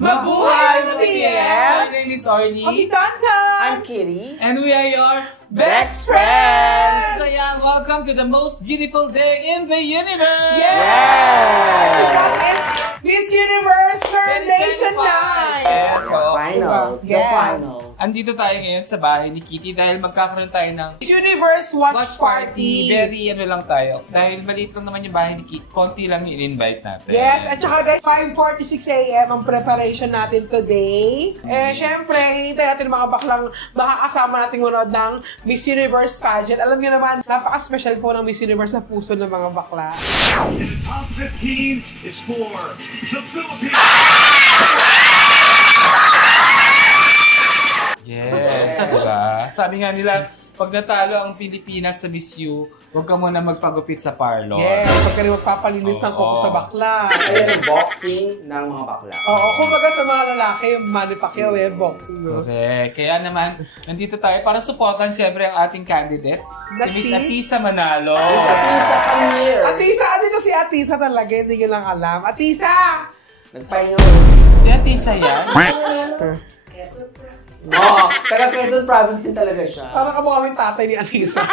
Mabuhay mo, BTS! My name is Orly. Ako si Tantan! I'm Kitty. And we are your Best Friends! So yan, welcome to the most beautiful day in the universe! Yes! Because it's Miss Universe Third Nation 9! Yes, so, Finals. The Yes. finals. andito tayo ngayon sa bahay ni Kitty dahil magkakaroon tayo ng Miss Universe Watch Party! Very ano lang tayo. Dahil maliit lang naman yung bahay ni Kitty, konti lang yung in-invite natin. Yes, at saka guys, 5:46 AM ang preparation natin today. Syempre, hintay natin mga baklang makakasama nating manood ng Miss Universe pageant. Alam niyo naman, napaka-special po ng Miss Universe sa puso ng mga bakla. The top 15 is for the Philippines. Yes, diba? Sabi nga nila, pag natalo ang Pilipinas sa Miss U, huwag ka muna magpagupit sa parlor. Yes, pag ka rin magpapalinis ng kuko sa bakla. Ayan ang boxing ng mga bakla. Oo, kumbaga sa mga lalaki, yung Manny Pacquiao, boxing, no? Correct. Kaya naman, nandito tayo para supportan siyempre ang ating candidate, si Miss Atisa Manalo. Miss Atisa, come here. Atisa, ano si Atisa talaga? Hindi nyo lang alam. Atisa! Nagpahinga. Si Atisa yan? Oo, taga Quezon Province din talaga siya. Parang kamukha yung tatay ni Atisa.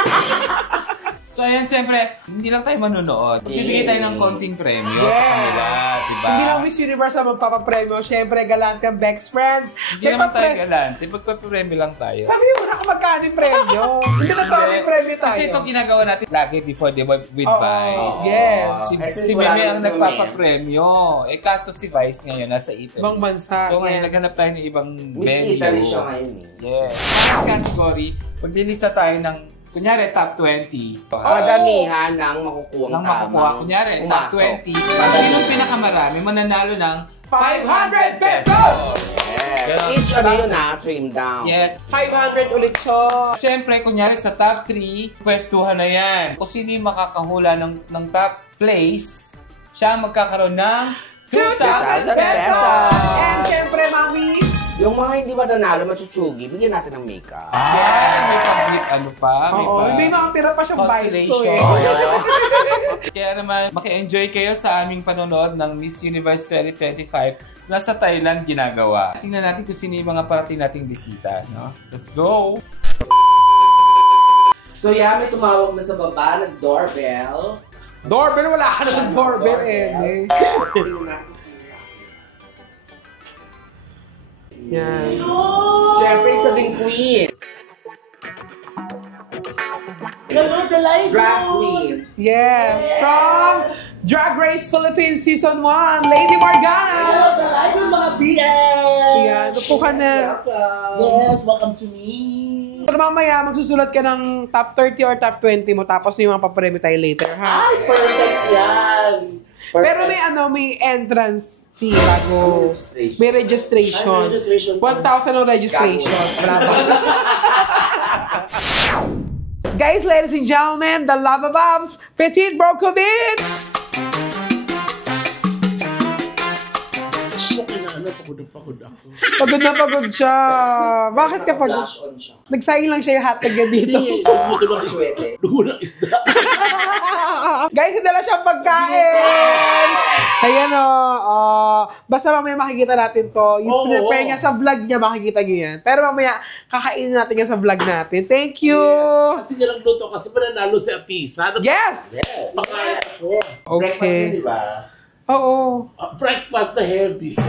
So ayan, siyempre, hindi lang tayo manunood. Bibigay tayo ng konting premyo sa kanila, diba? Hindi lang Miss Universe ang magpapapremyo. Siyempre, galante ang Best Friends. Hindi naman tayo galante, magpapremyo lang tayo. Sabi mo na kung magkano yung premyo. Hindi na tayo may premyo tayo. Kasi ito ginagawa natin lagi before the with Vice. Yes. Si Meme ang nagpapapremyo. Eh kaso si Vice ngayon nasa Italy. Ibang bansa. So ngayon naghanap tayo ng ibang Miss venue. Italy siya ngayon eh. Yes. Ang category, pagdilista tayo ng, kunyari, top 20. Kadamihan ng makukuha Nang makukuha, kunyari, top 20. Sinong pinakamarami, mananalo ng 500 pesos! Yes. Each ano yun trim down. Yes. 500 ulit siya. Siyempre, kunyari sa top 3, pwestuhan na yan. Kung sino yung makakahula ng top place, siya magkakaroon ng 2,000 pesos! And siyempre, Mami, Yung mga hindi mananalo, matsuchugi, bigyan natin ng makeup. Yes, may pag-hit ano pa, may mga tira pa siyang vice to consolation. eh. Kaya naman, maki-enjoy kayo sa aming panonood ng Miss Universe 2025 na sa Thailand ginagawa. Tingnan natin kung sino yung mga parating nating bisita. No? Let's go! So yeah, may tumawag na sa baba, nag-doorbell. Doorbell, wala ka na sa doorbell eh. Tingnan natin. Yan. Siyempre, isa ding queen. Hello, the live Drag queen. Yes, from Drag Race Philippines Season 1, Lady Morgana! Hello, the live mga BS! Yan, upo ka na. Yes, welcome to me. Pero mamaya, magsusulat ka ng top 30 or top 20 mo, tapos may mga papremyo tayo later, ha? Ay, perfect yan! Perfect. Pero may entrance fee bago. May registration. Ay, registration. 1,000 ang registration. Bravo. Guys, ladies and gentlemen, the Lava Bobs, Petit Brokovich! Pagod ako. Pagod na pagod siya. Bakit ka pagod? Flash on siya. Nagsaing lang siya yung hotdog niya dito. Hindi, luto lang isda. Swete. Luto lang isda. Guys, nadala siyang pagkain! Ayan o. Basta mamaya makikita natin to. Yung prepare niya sa vlog niya, makikita niyo yan. Pero mamaya, kakainin natin yan sa vlog natin. Thank you! Kasi niya lang luto kasi mananalo si Atisa. Yes! Pakain ako. Breakfast yun, Okay. di ba? Oo. Breakfast na heavy. 2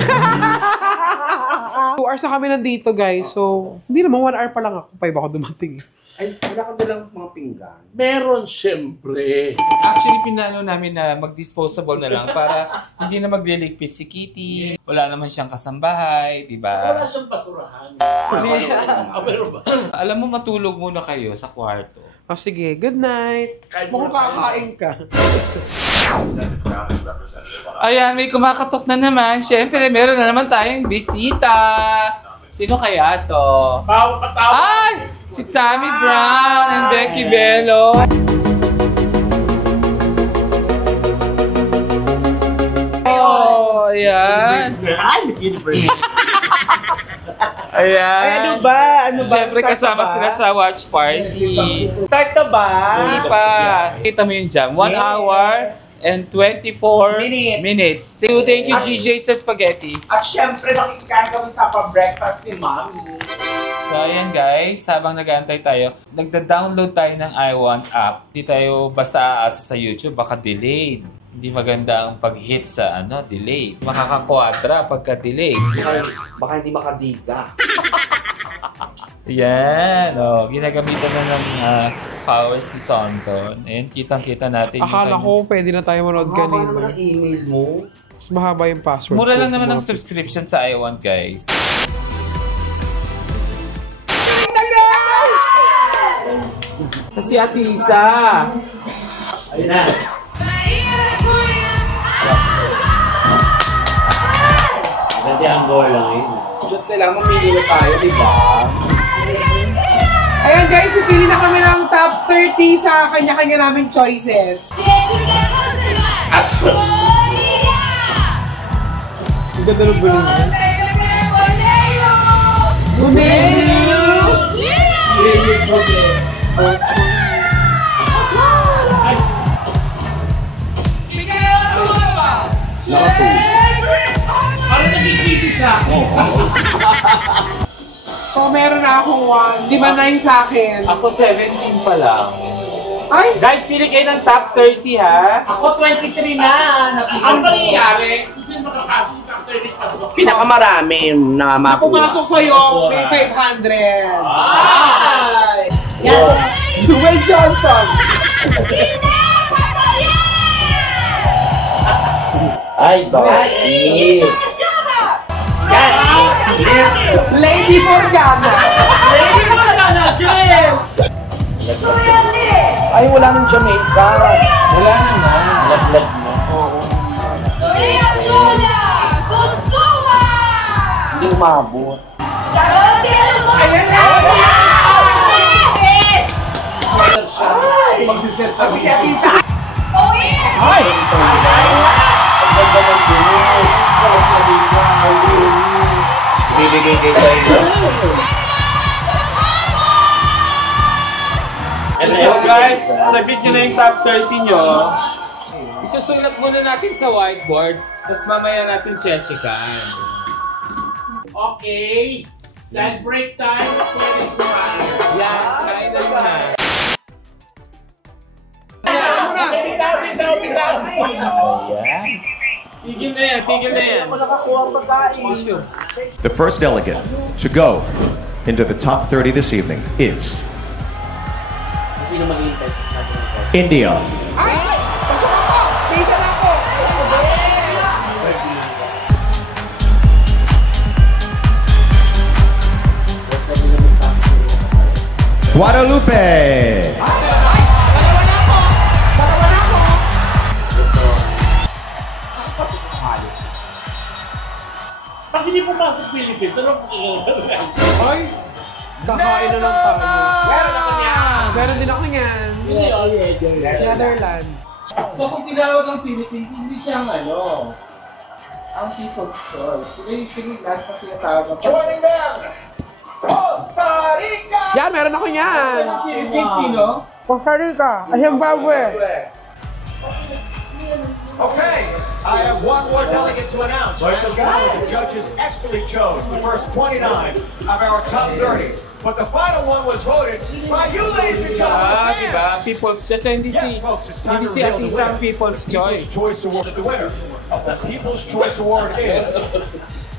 hours na kami nandito, guys. So, hindi naman 1 hour pa lang ako. 5 ako dumating. Ay, wala ka dalang mga pinggan. Meron syempre. Actually, pinano namin na mag-disposable na lang para hindi na magliligpit si Kitty. Wala naman siyang kasambahay, di Wala ba? siyang basurahan. Meron ba? Alam mo, matulog muna kayo sa kwarto. O sige, good night. Kahit Mukhang kakain ka. Ayan, may kumakatok na naman. Siyempre, meron na naman tayong bisita. Sino kaya to? Patawa. Ay! Si Tammy Brown and Becky Bello. Oh, ayan. Ay, Miss Universe. Ayan. Ay, ano ba? Ano ba? Siyempre, Start kasama na ba? sila sa watch party. Start ka ba? Hindi pa. Kita mo yung jam. 1 hour, and 24 Minutes. minutes. So, thank you, GJ sa spaghetti. At syempre, makikikain kami sa pa-breakfast ni Mami. So, ayan guys, habang nag-aantay tayo, nagda-download tayo ng iWant app. Hindi tayo basta aasa sa YouTube, baka delayed. Hindi maganda ang pag-hit sa delayed. Makaka-quadra pagka delayed. Baka hindi makadiga. Yan, ginagamitan na ng powers ni Tonton. Ayan, kitang-kita natin. Akala ko pwede na tayo manood Mahaba kanina. naman ang email mo. Mas mahaba yung password. Mura ko. lang naman ang subscription sa iWant, guys. Kasi Ate Isa. Ayun na. Ganda ang goal lang yun. Diyot, kailangan mamili na tayo, di ba? Ayan guys, pipili na kami ng top 30 sa kanya-kanya naming choices. Ang ganda ng bulong niya. Parang nagkikiti siya. So meron na akong 1, 5-9 sa akin. Ako 17 pa lang. Ay! Guys, pili kayo ng top 30 ha. Ako 23 na. Ang pangyayari, kung sino makakasok yung top 30 pasok. Pinakamarami na Pumasok makuha. sa'yo, may 500. Ay! Yan! Jewel Johnson! Ay, bakit? Yan! Lady Morgana! Lady Morgana, yes! Ay, wala nang Jamaica. Wala naman. Lag-lag mo. Hindi umabot. Magsiset sa Si Ate Isa. Ay! Ang ganda ng dulo. Bibigay kayo tayo. So guys, sa video na yung top 30 nyo, isusulat muna natin sa whiteboard, tapos mamaya natin chechikan. Okay. Stand break time. Pwede kumain. Yan, kainan mo na. Bitaw. Ayan. Tigil na yan, tigil na yan. Nakakuha ang pagkain. Issue. The first delegate to go into the top 30 this evening is Sino maghihintay sa atin? India. Ay! Pasok ako! May isa na ako! Guadalupe. Pag hindi pumasok Philippines, ano po kailangan? Ay! Kakain na lang tayo. Meron ako niyan. Meron din ako niyan. Netherlands. So kung tinawag ang Philippines, hindi siya ang ang people's choice. Usually last na tinatawag ang Joining them, Costa Rica! Yan, meron ako niyan. Philippines, sino? Costa Rica. Ay, Zimbabwe. Okay, I have one more delegate to announce. As you know, the judges expertly chose the first 29 of our top 30. But the final one was voted by you, ladies and gentlemen, the fans. Diba? People's choice. So, hindi Yes, folks, it's time hindi to si reveal Ate the Isa ang winner. People's Choice. People's Choice Award. The winner of the People's Choice Award is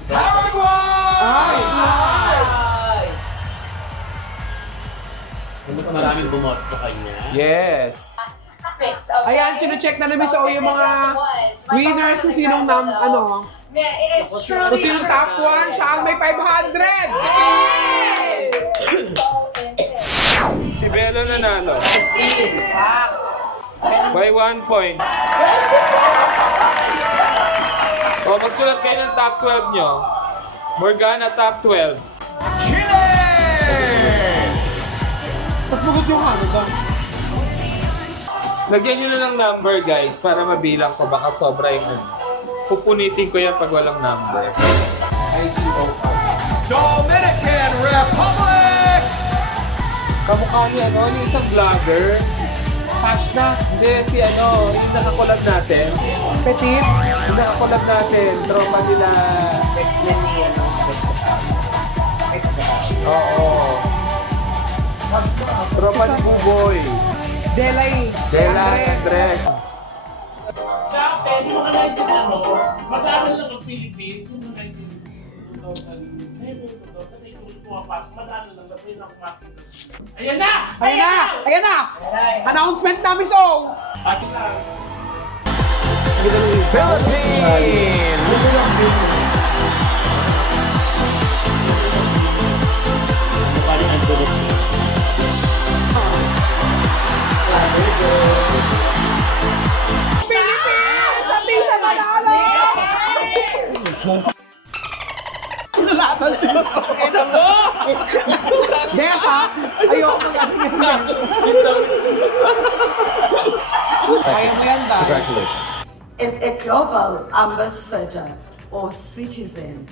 Paraguay! Maraming bumoto sa kanya. Yes. Ayan, chine-check na namin sa yung mga winners kung sinong kung sinong top 1, siya ang may 500! Si Belo nanalo. By 1 point. O, magsulat kayo ng top 12 nyo. Morgana, top 12. Chile! Tapos magot yung Canada. Lagyan nyo na ng number, guys, para mabilang ko. Baka sobra yung pupunitin ko yan pag walang number. Dominican Republic! Kamukha niya, yung isang vlogger. cash na. Hindi, si ano, yung nakakolab natin. Petit. Yung nakakolab natin, tropa nila. Oo. Tropa ni Buboy. Jelay. Andres. Dati, di ba ka ano, madaral lang ang Philippines, yung 2007, 2008, kung pumapasok, madaral lang kasi yung makikita. Ayan na! Ayan na! Announcement na, Miss O! Philippines! Sa Tisa Manalo! Sinulatan sila. Des, ha? Ayoko mag-asin. Kaya mo yan, Dad. Congratulations. As a global ambassador or citizen,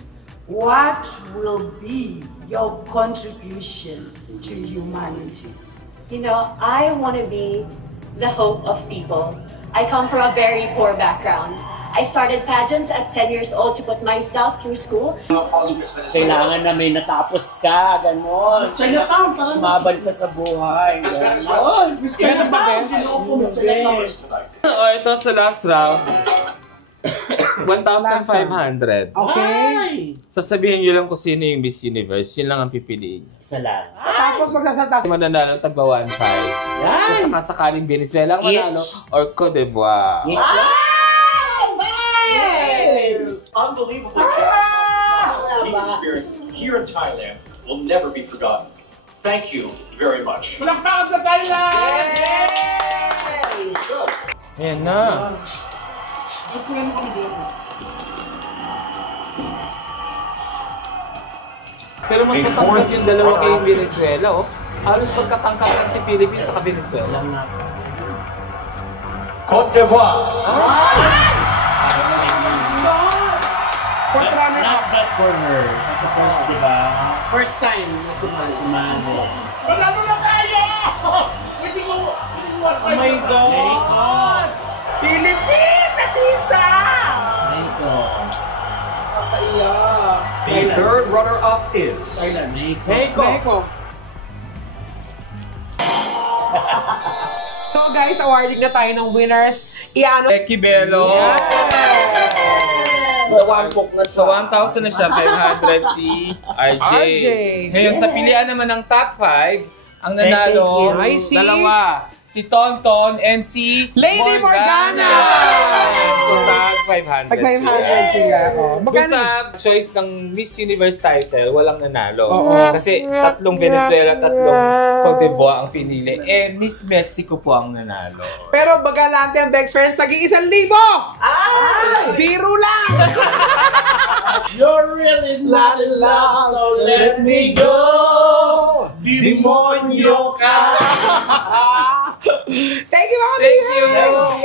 what will be your contribution to humanity? You know, I want to be the hope of people. I come from a very poor background. I started pageants at 10 years old to put myself through school. Kailangan na may natapos ka, gano'n. Miss Chinatown! Sumaban ka sa buhay, gano'n. Miss Chinatown! Miss Chinatown! Oh, ito sa last round. 1,500. Okay. Sasabihin nyo lang kung sino yung Miss Universe. Yun lang ang pipiliin. Isa lang. Tapos magsasalta. Mananalo tagba 1,500. Kung sakasakaling Venezuela ang manalo or Cote d'Ivoire. Unbelievably the experience here in Thailand will never be forgotten. Thank you very much. Palakpakan sa Thailand! Ayan na. Pero mas matangkad yung dalawa kayong Venezuela, oh. Halos magkatangkad lang si Philippines sa Venezuela. Cote d'Ivoire. Not bad for her. Kasi first, di ba? First time na sumali. Manalo na tayo! Hindi ko... Oh my God! Philippines! Sa Tisa! Kakaiyak. The third runner-up is Mexico. So guys, awarding na tayo ng winners. Iano? Becky Bello. Sa 1,000 na siya, 500 si RJ. Ngayon, sa pilihan naman ng top 5, ang nanalo, dalawa. Si Tonton and si Lady Morgana! So, tag 500 Tag 500 sila. Kung sa choice ng Miss Universe title, walang nanalo. Kasi tatlong Venezuela, tatlong Cote d'Ivoire ang pinili. Eh, Miss Mexico po ang nanalo. Pero bagalante ang Bex Friends, naging 1,000! Ay! Biro lang! You're really not in love, so let me go! Demonyo ka! Thank you, Mama! Thank you!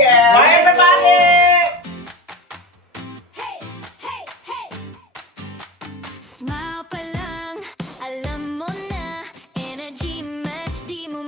Bye, everybody! Smile pa lang, alam mo na, energy match, di mo